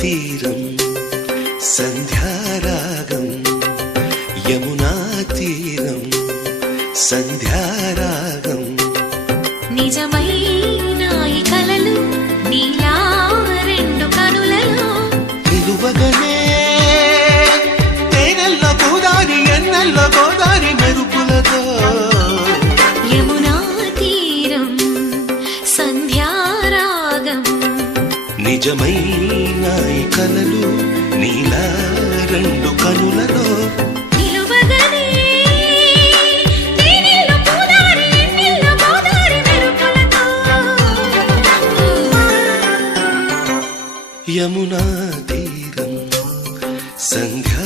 తీరం సంధ్యారాగం యమునా తీరం సంధ్యారాగం నిజమైన ఈ కలలు నీలా రెండు కనులలో నిలువగనే తేనెల్లో గోదారి ఎన్నెల్లో గోదారి మెరుపులతో యమునా తీరం సంధ్యారాగం నిజమైన ఈ కలలు నీలా రెండు కనులలో నిలువగనే తేనెల్లో గోదారి ఎన్నెల్లో గోదారి మెరుపులతో యమునా తీరం సంధ్యా